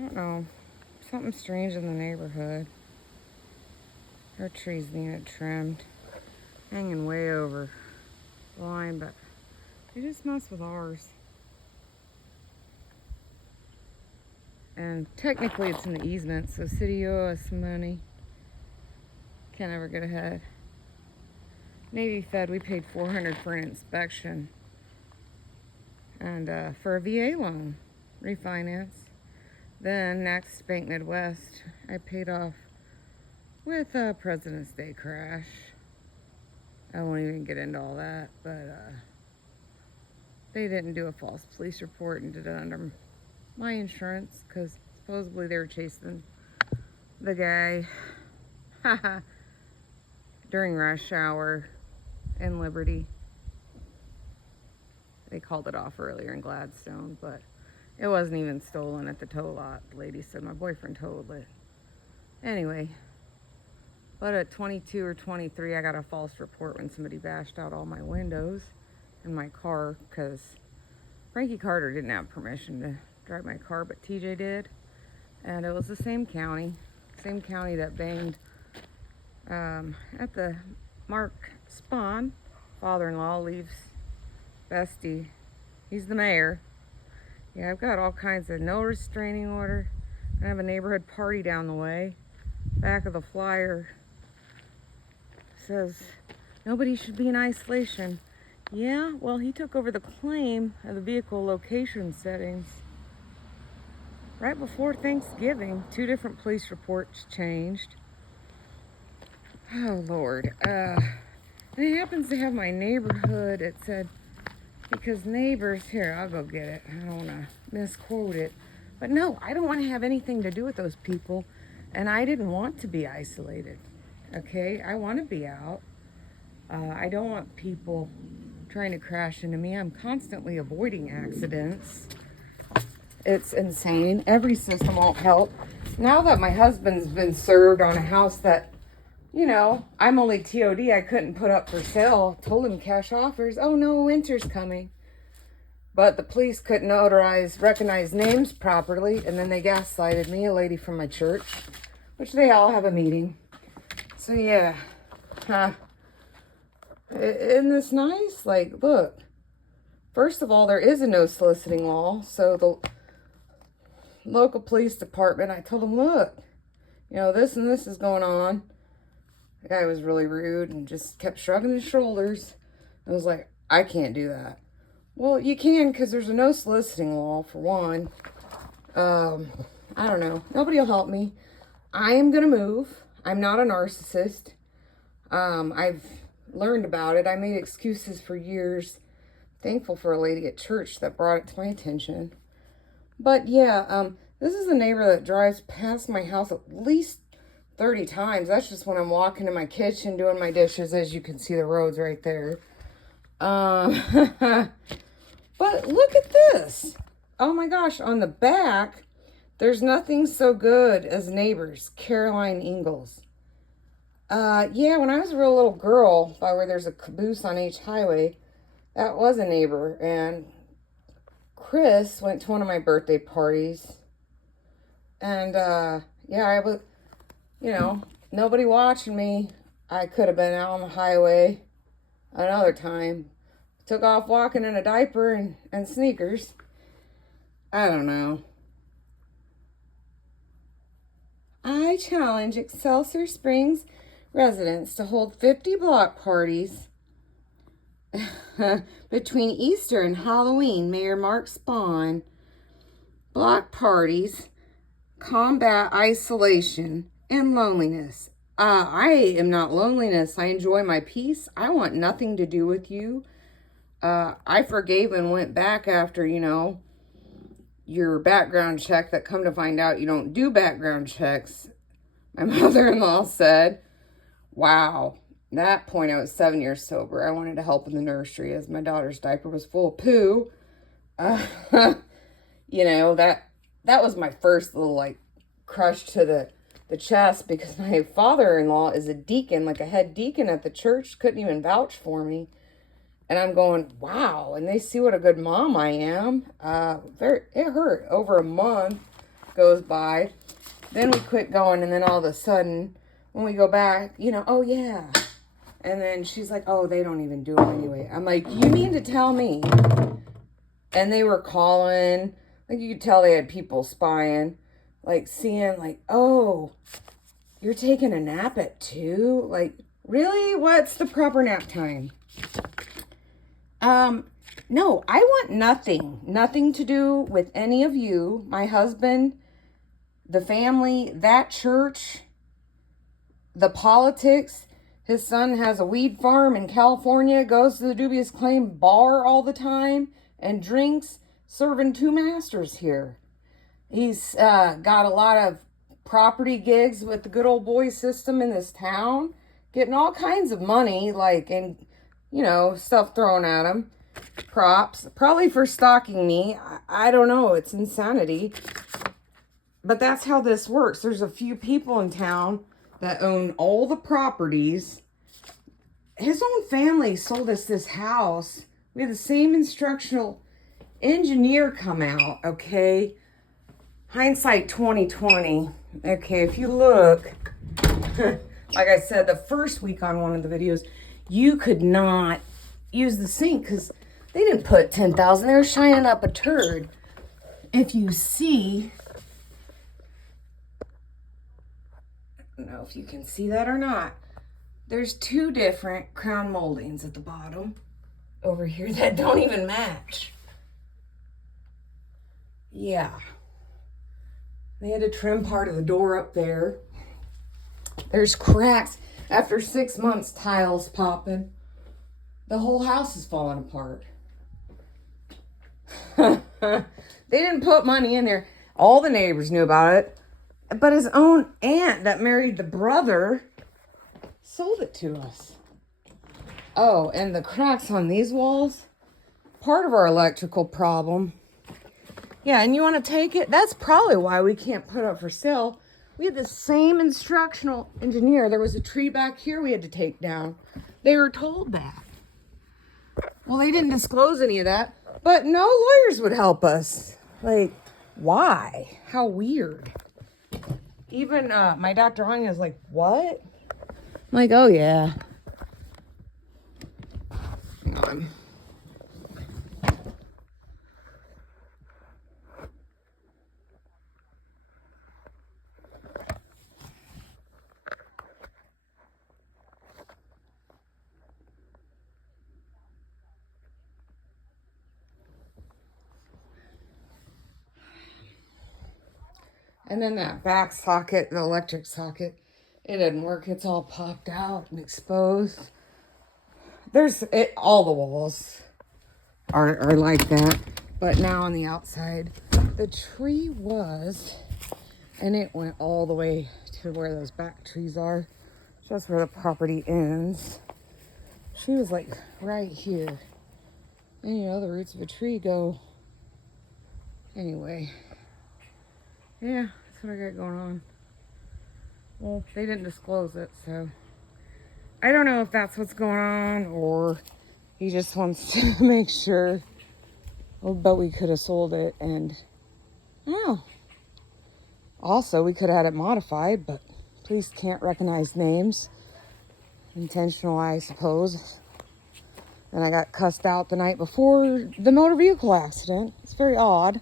I don't know. Something strange in the neighborhood. Her trees needed trimmed. Hanging way over the line, but they just mess with ours. And technically it's in the easement, so city owe us money. Can't ever get ahead. Navy Fed, we paid $400 for an inspection. And for a VA loan, refinance. Then next, Bank Midwest, I paid off with a President's Day crash. I won't even get into all that, but they didn't do a false police report and did it under my insurance because supposedly they were chasing the guy during rush hour in Liberty. They called it off earlier in Gladstone, but it wasn't even stolen at the tow lot. The lady said my boyfriend towed it. Anyway, but at 22 or 23, I got a false report when somebody bashed out all my windows in my car because Frankie Carter didn't have permission to drive my car, but TJ did. And it was the same county that banged at the Mark Spahn. Father-in-law leaves bestie. He's the mayor. Yeah, I've got all kinds of no restraining order. I have a neighborhood party down the way. Back of the flyer says nobody should be in isolation. Yeah, well, he took over the claim of the vehicle location settings right before Thanksgiving. 2 different police reports changed. Oh, Lord. And it happens to have my neighborhood. It said, because neighbors, here, I'll go get it. I don't want to misquote it. But no, I don't want to have anything to do with those people. And I didn't want to be isolated. Okay? I want to be out. I don't want people trying to crash into me. I'm constantly avoiding accidents. It's insane. Every system won't help. Now that my husband's been served on a house that, you know, I'm only TOD, I couldn't put up for sale. Told him cash offers. Oh no, winter's coming. But the police couldn't recognize names properly, and then they gaslighted me, a lady from my church, which they all have a meeting. So yeah, isn't this nice? Like, look, first of all, there is a no soliciting law. So the local police department, I told them, look, you know, this and this is going on. The guy was really rude and just kept shrugging his shoulders. I was like, I can't do that. Well, you can, because there's a no soliciting law, for one. I don't know. Nobody will help me. I am going to move. I'm not a narcissist. I've learned about it. I made excuses for years. Thankful for a lady at church that brought it to my attention. But yeah, this is a neighbor that drives past my house at least 30 times. That's just when I'm walking in my kitchen doing my dishes. As you can see, the road's right there. But look at this. Oh my gosh, on the back, there's nothing so good as neighbors. Caroline Ingalls. Yeah, when I was a real little girl, by where there's a caboose on H Highway, that was a neighbor. And Chris went to one of my birthday parties. And, yeah, I was, you know, nobody watching me. I could have been out on the highway another time. Took off walking in a diaper and sneakers. I don't know. I challenge Excelsior Springs residents to hold 50 block parties between Easter and Halloween. Mayor Mark Spahn. Block parties combat isolation and loneliness. I am not loneliness. I enjoy my peace. I want nothing to do with you. I forgave and went back after, you know, your background check that come to find out you don't do background checks. My mother-in-law said, wow, at that point I was 7 years sober. I wanted to help in the nursery as my daughter's diaper was full of poo. You know, that was my first little, like, crush to the chest, because my father-in-law is a deacon, like a head deacon at the church, couldn't even vouch for me. And I'm going, wow. And they see what a good mom I am. It hurt over a month. goes by. Then we quit going, and then all of a sudden, when we go back, you know, oh yeah. And then she's like, oh, they don't even do them anyway. I'm like, you mean to tell me? And they were calling. Like, you could tell they had people spying. Like, seeing, like, oh, you're taking a nap at 2? Like, really? What's the proper nap time? No, I want nothing. Nothing to do with any of you, my husband, the family, that church, the politics. His son has a weed farm in California, goes to the dubious claim bar all the time, and drinks, serving 2 masters here. He's got a lot of property gigs with the good old boy system in this town, getting all kinds of money, like, and, you know, stuff thrown at him. Props, probably for stalking me. I don't know, it's insanity. But that's how this works. There's a few people in town that own all the properties. His own family sold us this house. We had the same instructional engineer come out, okay? Hindsight 2020. Okay, if you look, like I said, the first week on one of the videos, you could not use the sink because they didn't put 10,000. They were shining up a turd. If you see, I don't know if you can see that or not. There's 2 different crown moldings at the bottom over here that don't even match. Yeah. They had to trim part of the door up there. There's cracks. After 6 months, tiles popping. The whole house is falling apart. They didn't put money in there. All the neighbors knew about it. But his own aunt that married the brother sold it to us. Oh, and the cracks on these walls, part of our electrical problem. Yeah, and you want to take it? That's probably why we can't put up for sale. We had the same instructional engineer. There was a tree back here we had to take down. They were told that. Well, they didn't disclose any of that, but no lawyers would help us. Like, why? How weird. Even my Dr. Anya's like, what? I'm like, oh yeah. Hang on. And then that back socket, the electric socket, it didn't work. It's all popped out and exposed. All the walls are like that. But now on the outside, the tree was, and it went all the way to where those back trees are. Just where the property ends. She was like right here. And you know, the roots of a tree go. Anyway. Yeah, that's what I got going on. Well, they didn't disclose it, so I don't know if that's what's going on or he just wants to make sure. Well, but we could have sold it, and I don't know. Also, we could have had it modified, but police can't recognize names. Intentional, I suppose. And I got cussed out the night before the motor vehicle accident. It's very odd.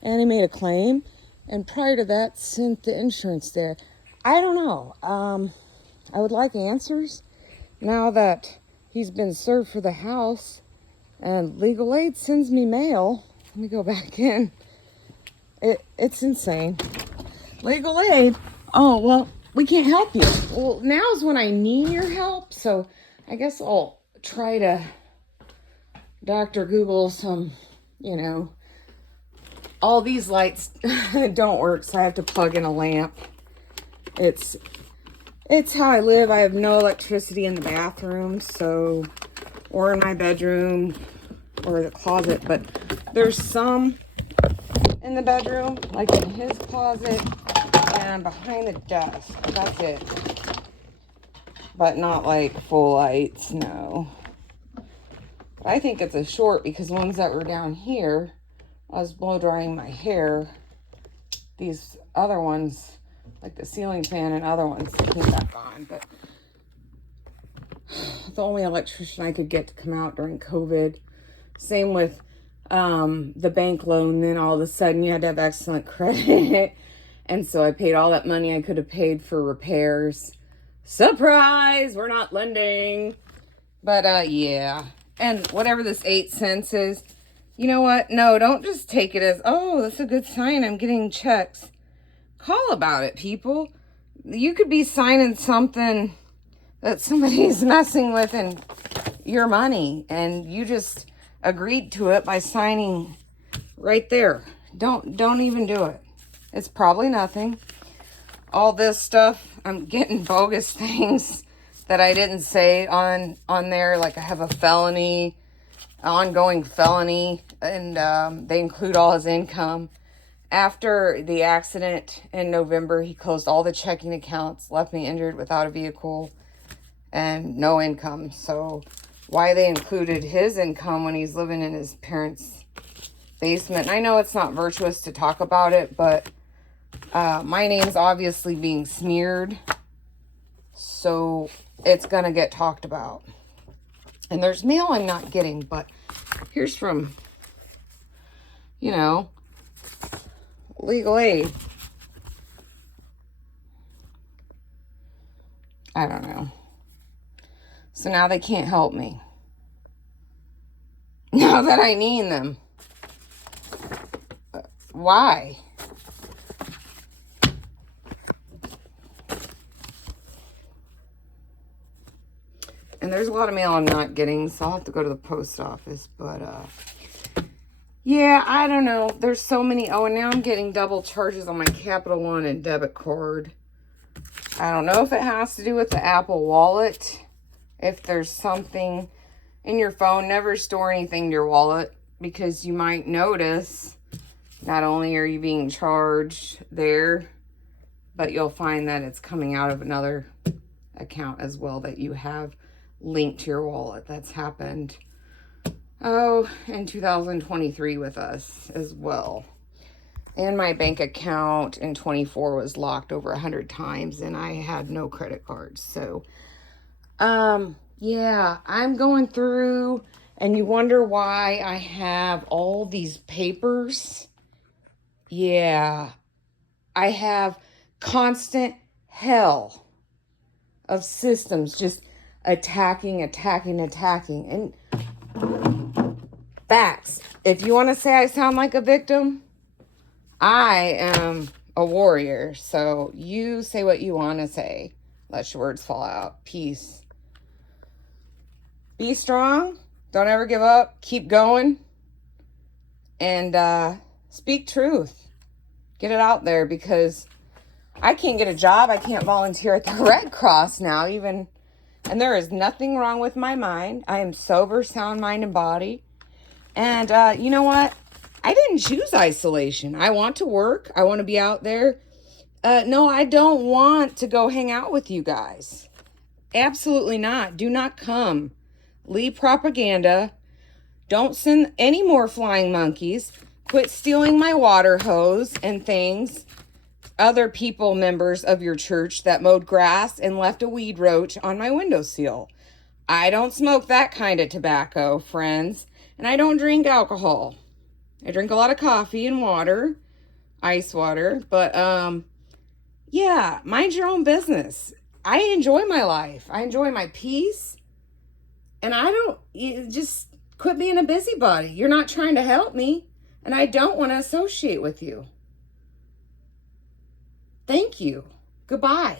And he made a claim. And prior to that, sent the insurance there. I don't know. I would like answers. Now that he's been served for the house and legal aid sends me mail. Let me go back in. It's insane. Legal aid? Oh, well, we can't help you. Well, now's when I need your help. So I guess I'll try to Dr. Google some, you know, all these lights don't work, so I have to plug in a lamp. It's how I live. I have no electricity in the bathroom, so, or in my bedroom, or the closet, but there's some in the bedroom, like in his closet, and behind the desk. That's it. But not like full lights, no. I think it's a short because the ones that were down here, I was blow drying my hair. these other ones, like the ceiling fan and other ones, came back on. But the only electrician I could get to come out during COVID. Same with the bank loan. Then all of a sudden you had to have excellent credit. And so I paid all that money I could have paid for repairs. Surprise! We're not lending. But yeah. And whatever this 8 cents is, you know what? No, don't just take it as, oh, that's a good sign, I'm getting checks. Call about it, people. You could be signing something that somebody's messing with in your money, and you just agreed to it by signing right there. Don't even do it. It's probably nothing. All this stuff, I'm getting bogus things that I didn't say on there. Like I have a felony, ongoing felony, and they include all his income. After the accident in November, he closed all the checking accounts, left me injured without a vehicle and no income. So why they included his income when he's living in his parents' basement. And I know it's not virtuous to talk about it, but my name's obviously being smeared. So it's going to get talked about. And there's mail I'm not getting, but here's from, you know, legal aid. I don't know. So now they can't help me. Now that I need them. Why? And there's a lot of mail I'm not getting, so I'll have to go to the post office. But, yeah, I don't know. There's so many. Oh, and now I'm getting double charges on my Capital One and debit card. I don't know if it has to do with the Apple Wallet. If there's something in your phone, never store anything in your wallet, because you might notice not only are you being charged there, but you'll find that it's coming out of another account as well that you have linked to your wallet. That's happened, oh, in 2023 with us as well. And my bank account in 24 was locked over 100 times, and I had no credit cards. So, yeah, I'm going through, and you wonder why I have all these papers. Yeah, I have constant hell of systems just attacking. And facts. If you want to say I sound like a victim, I am a warrior. So you say what you want to say. Let your words fall out. Peace. Be strong. Don't ever give up. Keep going. And speak truth. Get it out there, because I can't get a job. I can't volunteer at the Red Cross now, even. And there is nothing wrong with my mind. I am sober, sound mind and body. And you know what? I didn't choose isolation. I want to work. I want to be out there. No, I don't want to go hang out with you guys. Absolutely not. Do not come. Leave propaganda. Don't send any more flying monkeys. Quit stealing my water hose and things. Other people, members of your church, that mowed grass and left a weed roach on my windowsill. I don't smoke that kind of tobacco, friends. And I don't drink alcohol. I drink a lot of coffee and water, ice water. But, yeah, mind your own business. I enjoy my life. I enjoy my peace. And just quit being a busybody. You're not trying to help me. And I don't want to associate with you. Thank you. Goodbye.